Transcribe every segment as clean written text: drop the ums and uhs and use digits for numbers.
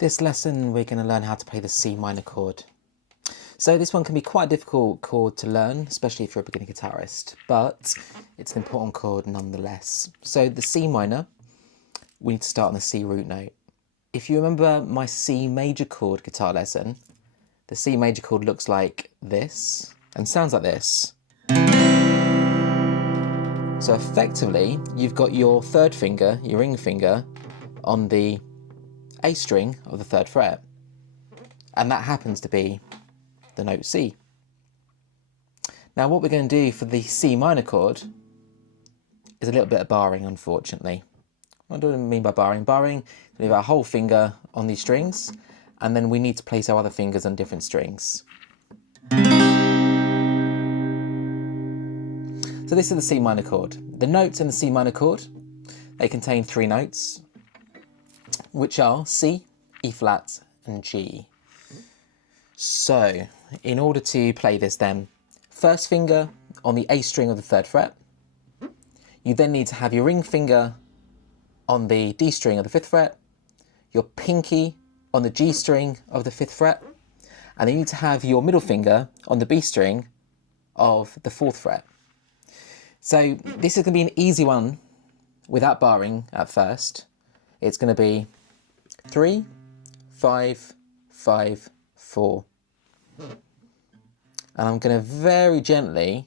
This lesson we're going to learn how to play the C minor chord. So this one can be quite a difficult chord to learn, especially if you're a beginner guitarist, but it's an important chord nonetheless. So the C minor, we need to start on the C root note. If you remember my C major chord guitar lesson, the C major chord looks like this and sounds like this. So effectively, you've got your third finger, your ring finger, on the A string of the third fret, and that happens to be the note C. Now what we're going to do for the C minor chord is a little bit of barring, unfortunately. What do I mean by barring? Barring, we have our whole finger on these strings, and then we need to place our other fingers on different strings. So this is the C minor chord. The notes in the C minor chord, they contain three notes, which are C, E flat, and G. So, in order to play this then, first finger on the A string of the third fret, you then need to have your ring finger on the D string of the fifth fret, your pinky on the G string of the fifth fret, and then you need to have your middle finger on the B string of the fourth fret. So this is going to be an easy one without barring at first. It's going to be 3, 5, 5, 4. And I'm going to very gently,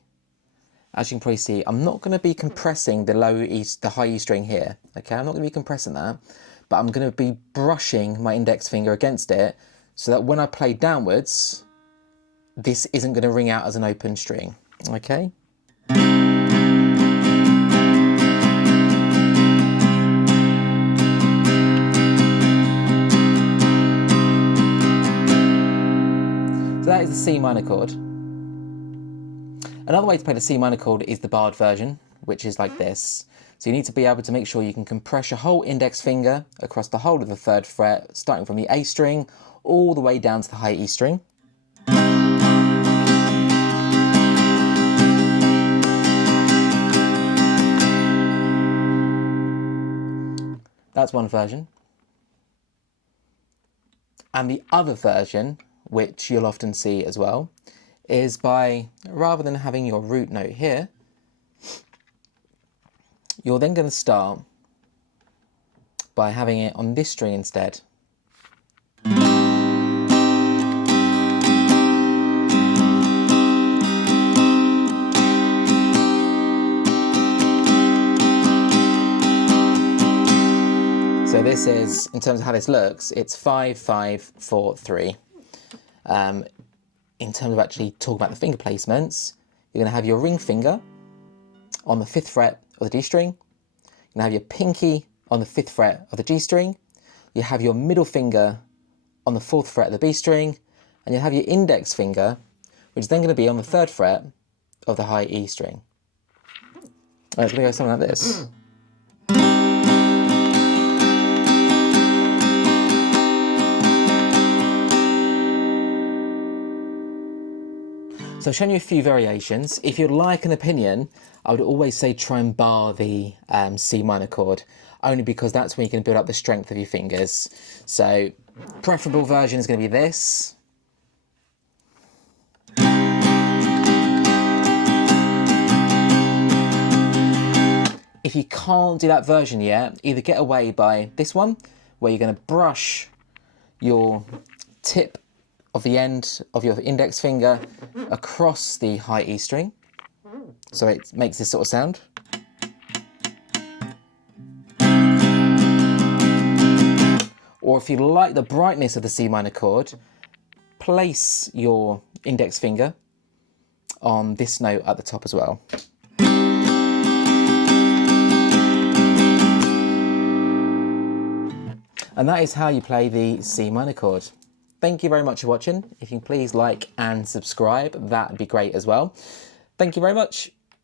as you can probably see, I'm not going to be compressing the high E string here. Okay, I'm not going to be compressing that, but I'm going to be brushing my index finger against it so that when I play downwards, this isn't going to ring out as an open string. Okay. So that is the C minor chord. Another way to play the C minor chord is the barred version, which is like this. So you need to be able to make sure you can compress your whole index finger across the whole of the third fret, starting from the A string all the way down to the high E string. That's one version. And the other version, which you'll often see as well, is by, rather than having your root note here, you're then going to start by having it on this string instead. So this is, in terms of how this looks, it's 5, 5, 4, 3. In terms of actually talking about the finger placements, you're going to have your ring finger on the 5th fret of the D string. You're going to have your pinky on the 5th fret of the G string. You have your middle finger on the 4th fret of the B string. And you have your index finger, which is then going to be on the 3rd fret of the high E string. Right, it's going to go something like this. So I've shown you a few variations. If you'd like an opinion, I would always say try and bar the C minor chord, only because that's when you can build up the strength of your fingers. So preferable version is going to be this. If you can't do that version yet, either get away by this one, where you're going to brush your tip of the end of your index finger across the high E string, so it makes this sort of sound. Or if you like the brightness of the C minor chord, place your index finger on this note at the top as well. And that is how you play the C minor chord. Thank you very much for watching. If you can please like and subscribe, that'd be great as well. Thank you very much.